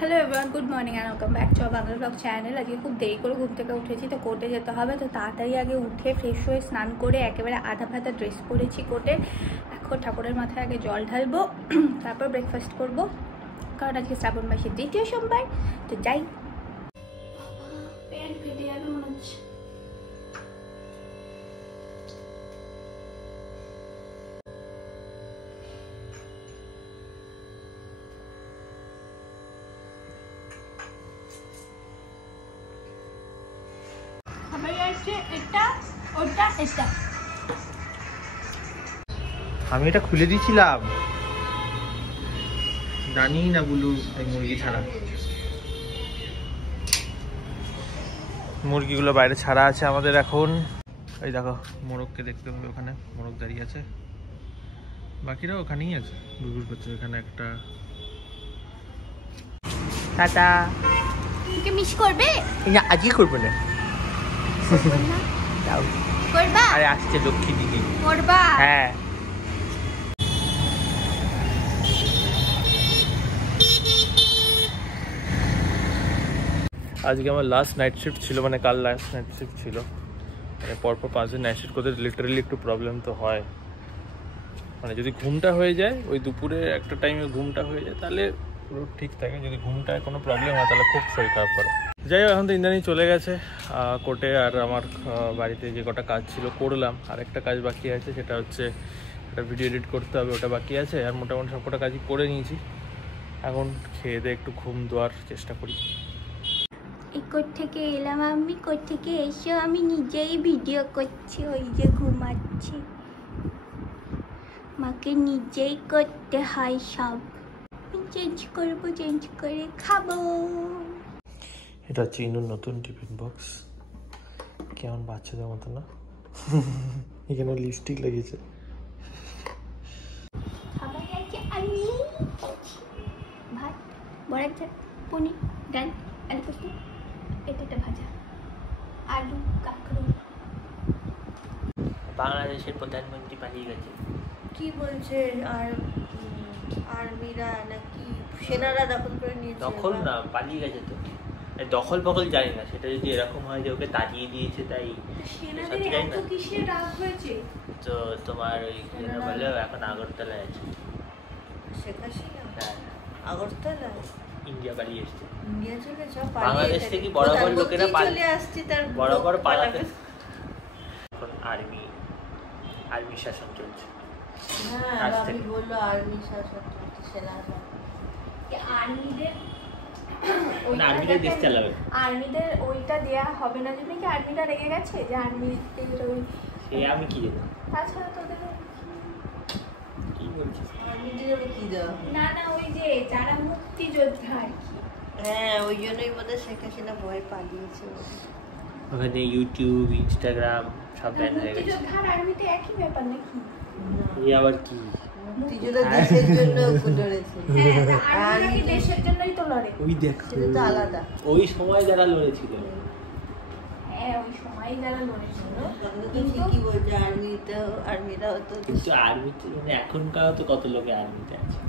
Hello everyone, good morning and welcome back to Bangla blog channel. আজকে খুব দেরি করে ঘুম থেকে উঠেছি, তো কোর্টে যেতে হবে। তো তাড়াতাড়ি আগে উঠে ফ্রেশ হয়ে স্নান করে একেবারে আধা ফাধা ড্রেস পরেছি কোর্টে। এখন ঠাকুরের মাথায় আগে জল ঢালবো, তারপর ব্রেকফাস্ট করব, কারণ আজকে শ্রাবণ মাসের দ্বিতীয় সোমবার। তো যাই। প্যান্ট ফেটে যাবে মনে হচ্ছে। আমি এটা খুলে দিয়েছিলাম, জানি না বুলু এই মুরগি ছাড়া। মুরগিগুলো বাইরে ছাড়া আছে আমাদের এখন। এই দেখো মোরগকে দেখতে হবে, ওখানে মোরগ দাঁড়িয়ে আছে, বাকিরা ওখানেই আছে ঘুরঘুর করছে। এখানে একটা টাটা। তুমি মিস করবে? না আজকে করবো না। করবা? আরে আসছে লক্ষ্মী দিদি। করবা? হ্যাঁ। আজকে আমার লাস্ট নাইট শিফট ছিল, মানে কাল লাস্ট নাইট শিফট ছিল। মানে পরপর 5 দিন নাইট শিফট করতে লিটারালি একটু প্রবলেম তো হয়। মানে যদি ঘুমটা হয়ে যায়, ওই দুপুরে একটা টাইমে ঘুমটা হয়ে যায় তাহলে ঠিক থাকে। যদি ঘুমটায় কোনো প্রবলেম হয় তাহলে খুব শরীর খারাপ করে। যাই হোক, এখন তো ইন্দ্রাণী চলে গেছে কোর্টে, আর আমার বাড়িতে যে কটা কাজ ছিল করলাম। আর একটা কাজ বাকি আছে, সেটা হচ্ছে একটা ভিডিও এডিট করতে হবে, ওটা বাকি আছে। আর মোটামুটি সব কটা কাজই করে নিয়েছি। এখন খেয়ে দিয়ে একটু ঘুম দেওয়ার চেষ্টা করি। এই কোর্ট থেকে এলাম আমি, কোর্ট থেকে এসে আমি নিজেই ভিডিও করছি, ওই যে ঘুমাচ্ছি। মাকে নিজেই করতে হয় সব। চেঞ্জ করবো, চেঞ্জ করে খাবো। এটা হচ্ছে ইনুর নতুন টিফিন বক্স। কেমন বাচ্চাদের মতো না? এখানে লিপস্টিক লাগিয়েছে। খাবার আছে আলু, ভাত, বড়ার চাল, পনির, ডাল, আলু পোস্ত, এটা ভাজা, আলু কাঁকরোল। বাংলাদেশের প্রধানমন্ত্রী পালিয়ে গেছে। কি বলছে? আর আর্মিরা নাকি সেনারা দখল করে নিয়েছে? দখল না, পালিয়ে গেছে তো। দখল পকল জানি না, সেটা যদি এরকম হয় যে ওকে তাড়িয়ে দিয়েছে তাই সেনাদের এত কিসের রাগ হয়েছে? তো তোমার ওই বলে এখন আগরতলায় আছে। শেখ হাসিনা হ্যাঁ, আগরতলা ইন্ডিয়া পালিয়ে এসছে। ইন্ডিয়া চলে যাও, বাংলাদেশ থেকে বরাবর লোকেরা চলে আসছে, তার বরাবর পালাতে। এখন আর্মি শাসন চলছে। হ্যাঁ, আমি বললো আর্মি শাসন চলছে, সেনা আর্মিদের দেশ চালাবে। আর্মিদের ওইটা দেয়া হবে না, জন্য কি আর্মিরা রেগে গেছে যে আর্মিদের ওই। সে আমি কি জানি, তাছাড়া তোদের কি বলছিস? আর্মিদের কি দেওয়া? না ওই যে যারা মুক্তিযোদ্ধা আর কি। হ্যাঁ, ওই জন্যই বোধহয় শেখ হাসিনা ভয় পালিয়েছে। ওখানে ইউটিউব, ইনস্টাগ্রাম সব ব্যান হয়ে গেছে। মুক্তিযোদ্ধা আর আর্মিতে একই ব্যাপার নাকি? এই আবার কি? মুক্তিযোদ্ধা দেশের জন্য লড়েছে। হ্যাঁ, আর্মিরা কি দেশের জন্যই তো লড়ে। ওই দেখো, সেটা তো আলাদা। ওই সময় যারা লড়েছিল। হ্যাঁ, ওই সময় যারা লড়েছিল। ঠিকই বলছে, আর্মিরা তো কিন্তু আর্মিতে মানে এখনকার তো কত লোকে আর্মিতে আছে।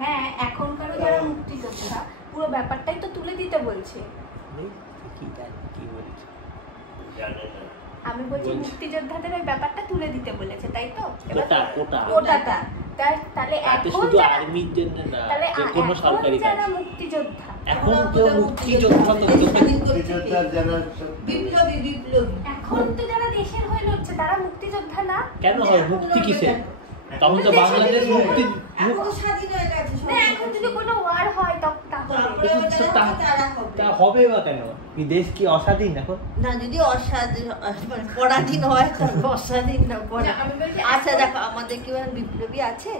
হ্যাঁ, এখনকারও যারা মুক্তিযোদ্ধা, পুরো ব্যাপারটাই তো তুলে দিতে বলছে। কি বলছে আমি বলছি মুক্তিযোদ্ধাদের ওই ব্যাপারটা তুলে দিতে বলেছে, তাই তো? কোটাটা তাহলে এখন শুধু আর্মির জন্য না, যে কোনো সরকারি কাজ। যারা মুক্তিযোদ্ধা, এখন কেউ মুক্তিযোদ্ধা তো বিপ্লবী এখন তো যারা দেশের হয়ে লড়ছে তারা মুক্তিযোদ্ধা না? কেন হয়? মুক্তি কিসের? তখন তো বাংলাদেশ মুক্তি স্বাধীন হয়ে গেছে। না, এখন যদি কোনো ওয়ার হয় তা হবে বা কেন? দেশ কি অস্বাধীন এখন? না, যদি অস্বাধীন মানে পরাধীন হয় তাহলে অস্বাধীন না। আচ্ছা দেখো, আমাদের কি বিপ্লবী আছে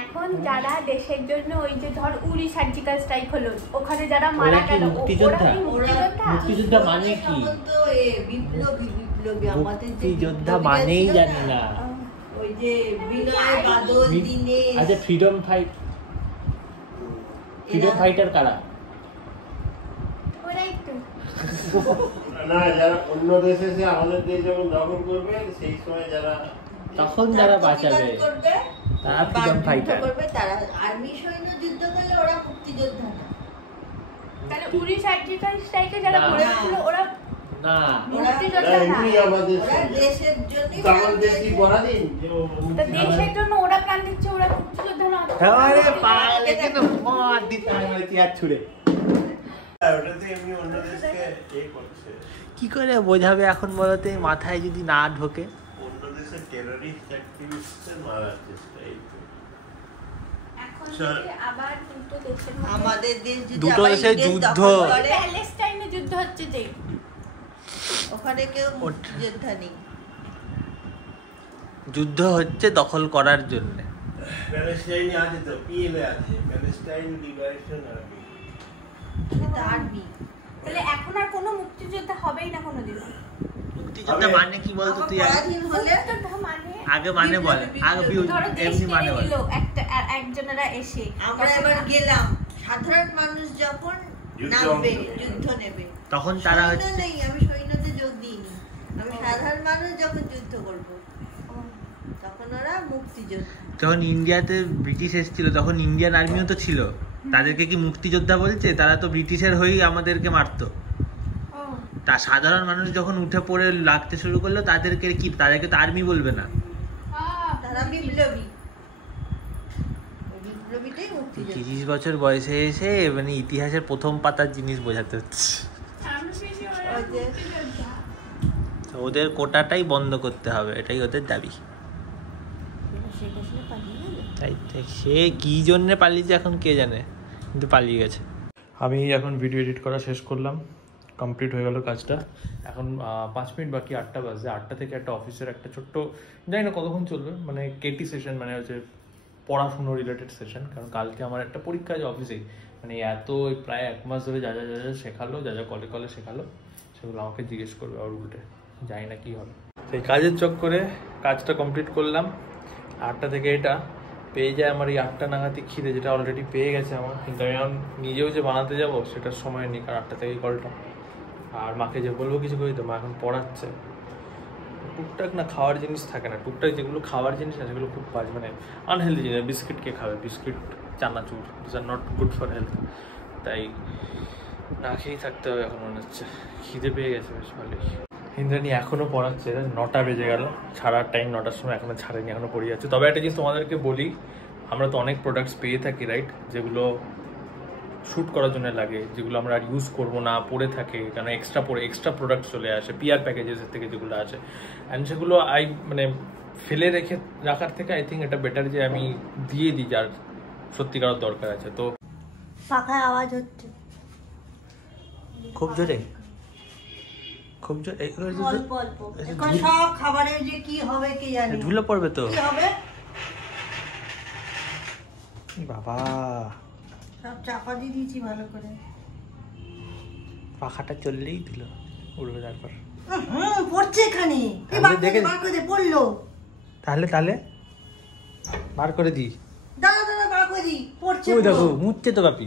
এখন যারা দেশের জন্য, ওই যে ধর উরি সার্জিক্যাল স্ট্রাইক হলো, ওখানে যারা মারা গেল, মুক্তিযোদ্ধা মানে কি? বিপ্লবী আমাদের মুক্তিযোদ্ধা মানেই জানি না। ওই যে বিনয় বাদল দীনেশ। আচ্ছা, ফ্রিডম ফাইটার কারা? ওরাই তো। না, যারা অন্য দেশে এসে আমাদের দেশ যখন দখল করবে সেই সময় যারা, তখন যারা বাঁচাবে তারা ফ্রিডম ফাইটার করবে, তারা আর্মি সৈন্য যুদ্ধ করলে ওরা মুক্তিযোদ্ধা না। উড়ি স্যাক্রিফাইসটাইকে যারা করেছিল ওরা না মুক্তিযোদ্ধা না, ওরা দেশের জন্য তখন দেশি পরাধীন তা দেশের জন্য ওরা প্রাণ দিচ্ছে, ওরা মুক্তিযোদ্ধা না। আরে পালে কেন মার দিতে হয় চেয়ার ছুড়ে। ওটাতে এমনি অন্য দেশকে করছে, কি করে বোঝাবে এখন বলতে, মাথায় যদি না ঢোকে। অন্য দেশের টেররিস্ট অ্যাক্টিভিস্টদের মারার চেষ্টা। এই তো এখন যদি আবার দুটো দেশের মধ্যে আমাদের দেশ যদি দুটো আবার দেশের ইংরেজ যুদ্ধ। দখল করে, প্যালেস্টাইনে যুদ্ধ হচ্ছে যে, ওখানে কেউ মুক্তিযোদ্ধা নেই। যুদ্ধ হচ্ছে দখল করার জন্য। প্যালেস্টাইনে আছে তো, পিএলএ আছে, প্যালেস্টাইন লিবারেশন আর্মি। কিন্তু আর্মি তাহলে এখন আর কোনো মুক্তিযোদ্ধা হবেই না কোনোদিনও। মুক্তিযোদ্ধা মানে কি বলতো তুই? পরাধীন হলে মুক্তিযোদ্ধা মানে আগে মানে বল, আগে ধরো দেশ এমনি মানে কেড়ে বল। নিল একটা একজনেরা এসে, আমরা তখন এবার গেলাম, সাধারণ মানুষ যখন নামবে যুদ্ধ নেবে, তখন তারা সৈন্য হচ্ছে নেই, আমি সৈন্যতে যোগ দিইনি, আমি সাধারণ মানুষ যখন যুদ্ধ করব তখন ওরা মুক্তিযোদ্ধা। যখন ইন্ডিয়াতে ব্রিটিশ এসেছিল তখন ইন্ডিয়ান আর্মিও তো ছিল, তাদেরকে কি মুক্তিযোদ্ধা বলছে? তারা তো ব্রিটিশের হয়েই আমাদেরকে মারতো। তা সাধারণ মানুষ যখন উঠে পড়ে লাগতে শুরু করলো তাদেরকে কি, তাদেরকে তো আর্মি বলবে না। তারা বিপ্লবী, বিপ্লবীটাই মুক্তিযোদ্ধা। 30 বছর বয়সে এসে মানে ইতিহাসের প্রথম পাতার জিনিস বোঝাতে হচ্ছে। ওই যে তো ওদের কোটাটাই বন্ধ করতে হবে, এটাই ওদের দাবি। তাই সে কি জন্য পালিয়েছে এখন কে জানে, কিন্তু পালিয়ে গেছে। আমি এখন ভিডিও এডিট করা শেষ করলাম, কমপ্লিট হয়ে গেল কাজটা। এখন 5 মিনিট বাকি, 8টা বাজে। 8টা থেকে একটা অফিসের একটা ছোট্ট, জানি না কতক্ষণ চলবে, মানে কেটি সেশন, মানে হচ্ছে পড়াশুনো রিলেটেড সেশন। কারণ কালকে আমার একটা পরীক্ষা আছে অফিসেই, মানে এত প্রায় 1 মাস ধরে যা যা শেখালো, যা যা কলে শেখালো, সেগুলো আমাকে জিজ্ঞেস করবে আর উল্টে, জানি না কী হবে। সেই কাজের চক্করে কাজটা কমপ্লিট করলাম। 8টা থেকে এটা পেয়ে যায় আমার এই 8টা নাগাতি খিদে, যেটা অলরেডি পেয়ে গেছে আমার, কিন্তু আমি এখন নিজেও যে বানাতে যাবো সেটার সময় নেই, কারণ 8টা থেকেই কলটা। আর মাকে যে বলবো কিছু করি তো, মা এখন পড়াচ্ছে। টুকটাক না খাওয়ার জিনিস থাকে না, টুকটাক যেগুলো খাওয়ার জিনিস না সেগুলো খুব বাজে, মানে আনহেলদি জিনিস। বিস্কিট কে খাবে? Biscuit, chanachur, this are not good for health. তাই না খেয়েই থাকতে হবে এখন মনে হচ্ছে। খিদে পেয়ে গেছে বেশ ভালোই। ইন্দ্রাণী এখনও পড়াচ্ছে, 9টা বেজে গেল, ছাড়ার টাইম 9টার সময় এখনও ছাড়েনি, এখনও পড়ে যাচ্ছে। তবে একটা জিনিস তোমাদেরকে বলি, আমরা তো অনেক প্রোডাক্টস পেয়ে থাকি রাইট, যেগুলো শ্যুট করার জন্য লাগে, যেগুলো আমরা আর ইউজ করবো না, পড়ে থাকে, কারণ এক্সট্রা প্রোডাক্ট চলে আসে পিআর প্যাকেজেসের থেকে যেগুলো আছে। অ্যান্ড সেগুলো মানে ফেলে রাখার থেকে আই থিঙ্ক এটা বেটার যে আমি দিয়ে দিই যার সত্যিকার দরকার আছে। তো পাখায় আওয়াজ হচ্ছে খুব জোরে, খুব জোরে। অল্প অল্প। এখন সব খাবারের যে কি হবে কি জানি, ধুলো পড়বে তো কি হবে, বাবা। সব চাপা দিয়ে দিয়েছি ভালো করে। পাখাটা চললেই দিল উড়বে তারপর। পড়ছে এখানে, বার করে পড়লো। তাহলে বার করে দিই। দাঁড়া বার করে দিই, পড়ছে। ওই দেখো মুছছে তো কাপি।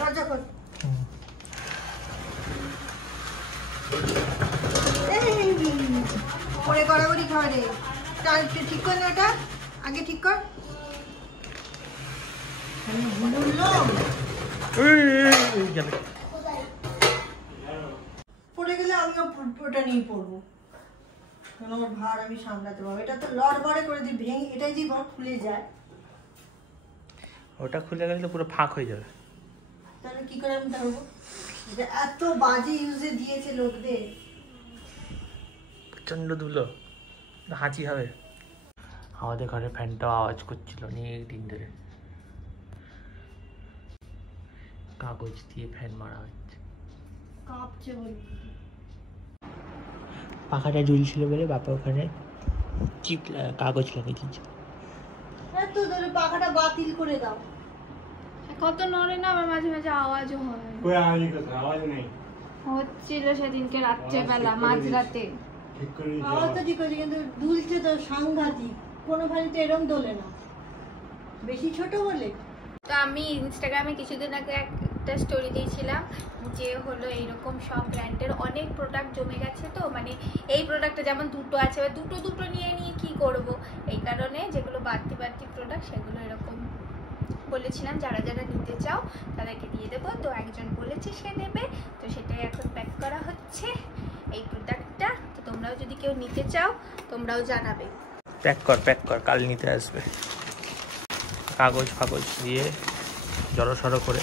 দরজা খোল। পরে গড়াগড়ি খাওয়ারে, ঠিক কর না, ওটা আগে ঠিক কর। পড়ে গেলে আমিও ওটা নিয়ে পড়বো, কারণ আমার ভার আমি সামলাতে পারবো। এটা তো লড়বড়ে করে দিই, ভেঙে এটাই যদি খুলে যায়, ওটা খুলে গেলে তো পুরো ফাঁক হয়ে যাবে। তাহলে কি করে আমি ধরবো? এত বাজে ইউজে দিয়েছে লোকদের। প্রচন্ড ধুলো, হাঁচি হবে। আমাদের ঘরে ফ্যানটাও আওয়াজ করছিল অনেক দিন ধরে, কাগজ দিয়ে ফ্যান মারা হচ্ছে। কাঁপছে বলি, পাখাটা ঝুলছিল বলে বাবা ওখানে কাগজ লাগিয়ে দিচ্ছে। এত ধরে পাখাটা বাতিল করে দাও। কত নড়ে না, আবার মাঝে মাঝে আওয়াজও হয়। কই আওয়াজ নেই, হচ্ছিল সেদিনকে রাত্রেবেলা, মাঝরাতে। ঠিক করে আওয়াজ তো ঠিক আছে, কিন্তু দুলছে তো সাংঘাতিক। কোনো ভারিতে এরম দোলে না, বেশি ছোট বলে। তো আমি ইনস্টাগ্রামে কিছুদিন আগে একটা স্টোরি দিয়েছিলাম যে হলো এইরকম সব ব্র্যান্ডের অনেক প্রোডাক্ট জমে গেছে। তো মানে এই প্রোডাক্টটা যেমন দুটো আছে, এবার দুটো নিয়ে কি করব, এই কারণে যেগুলো বাড়তি প্রোডাক্ট সেগুলো এরকম বলে বলেছিলাম যারা যারা নিতে চাও তাদেরকে দিয়ে দেবো, তো একজন বলেছে সে নেবে, তো সেটাই এখন প্যাক করা হচ্ছে এই প্রোডাক্টটা। তো তোমরাও যদি কেউ নিতে চাও তোমরাও জানাবে। প্যাক কর, কাল নিতে আসবে। কাগজ ফাগজ দিয়ে জড়সড় করে,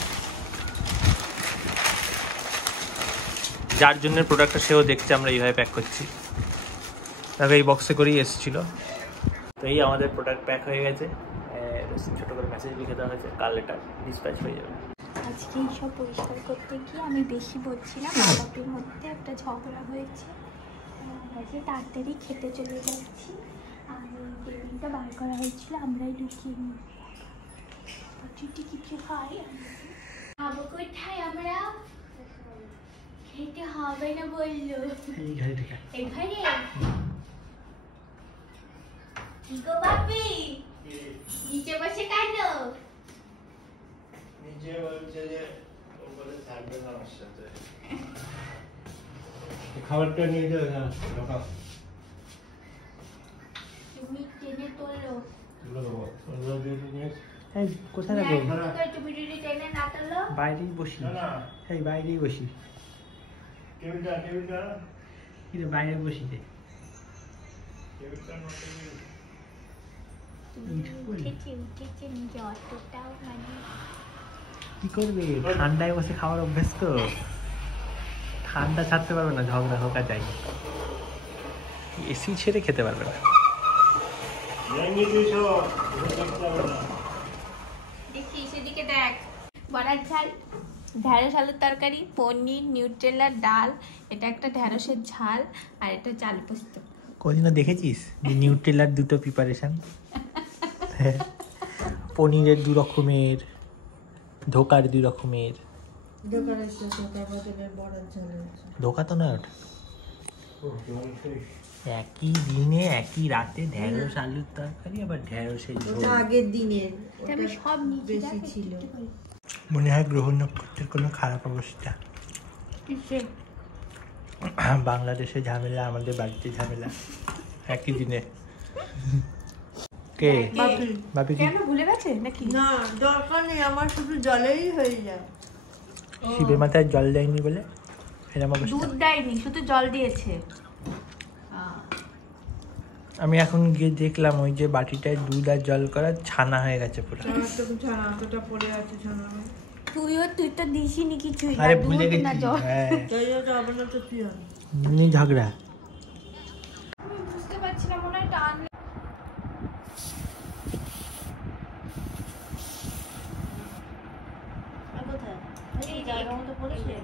যার জন্য প্রোডাক্টটা সেও দেখছে আমরা এইভাবে প্যাক করছি। দেখো এই বক্সে করেই এসেছিলো। তো এই আমাদের প্রোডাক্ট প্যাক হয়ে গেছে, ছোটো করে মেসেজ লিখে দেওয়া হয়েছে, কাল এটা ডিসপ্যাচ হয়ে যাবে। আজকে এইসব পরিষ্কার করতে গিয়ে আমি বেশি বলছিলাম, বাপের মধ্যে একটা ঝগড়া হয়েছে, আজকে তাড়াতাড়ি খেতে চলে যাচ্ছি। আর টেবিলটা বার করা হয়েছিল, আমরাই লুকিয়ে নিই যদি কিছু হয়। খাবো কোথায় আমরা? খেতে হবে না বললো। এই ঘরে কি গো বাপি, নিচে বসে কেন? নিচে বলছে যে ওপরে থাকবে না আমার সাথে। খাবারটা নিয়ে যাও না, ঢোকাও। তুমি টেনে তোলো। তুলে দেবো। তুলে দিয়ে নিয়ে এই কোথায় রাখবো? তুমি যদি টেনে না তোলো বাইরেই বসি। না না, এই বাইরেই বসি। টেবিলটা কি রে, বাইরে বসি রে। টেবিলটার মধ্যে উঠেছে নিজে অতটাও মানে কি করবে, ঠান্ডায় বসে খাওয়ার অভ্যেস তো, ঠান্ডা ছাড়তে পারবে না, ঝগড়া হোকা চাই। এসি ছেড়ে খেতে পারবে না। ভেঙে দিয়েছো, দেখতে হবে না। দেখি সেদিকে দেখ। বড়ার ঝাল, ঢ্যাঁড়স আলুর তরকারি, পনির, নিউট্রেলার, ডাল, এটা একটা ঢ্যাঁড়সের ঝাল, আর এটা চাল পোস্ত। কোনদিনও দেখেছিস যে নিউট্রেলার দুটো প্রিপারেশন? পনিরের 2 রকমের, ধোকার 2 রকমের। ধোকা তো না ওটা। একই দিনে একই রাতে ঢ্যাঁড়স আলুর তরকারি, আবার ঢ্যাঁড়সের ঝোল। আগের দিনের আমি সব নিচে বেশি ছিল। মনে হয় গ্রহ নক্ষত্রের কোনো খারাপ অবস্থা। বাংলাদেশে ঝামেলা, আমাদের বাড়িতে ঝামেলা, একই দিনে। কে বাপি? কি কেন ভুলে গেছে নাকি? না দরকার নেই, আমার শুধু জলেই হয়ে যায়। শিবের মাথায় জল দেয়নি বলে এরকম অবস্থা? দুধ দেয়নি, শুধু জল দিয়েছে। আমি এখন গিয়ে দেখলাম ওই যে বাটিটায় দুধ আর জল করা ছানা হয়ে গেছে পুরো। এতটা পড়ে আছে ছানা। তুই তো দিসিনি কিছুই, আরে না ভুলে দুধ না গেছি। জল। হ্যাঁ, তাই তো আবার তো তুই এমনি ঝগড়া। আমি বুঝতে পারছি না, মনে হয় টান। কোথায় এই জায়গা মতো পড়েছে।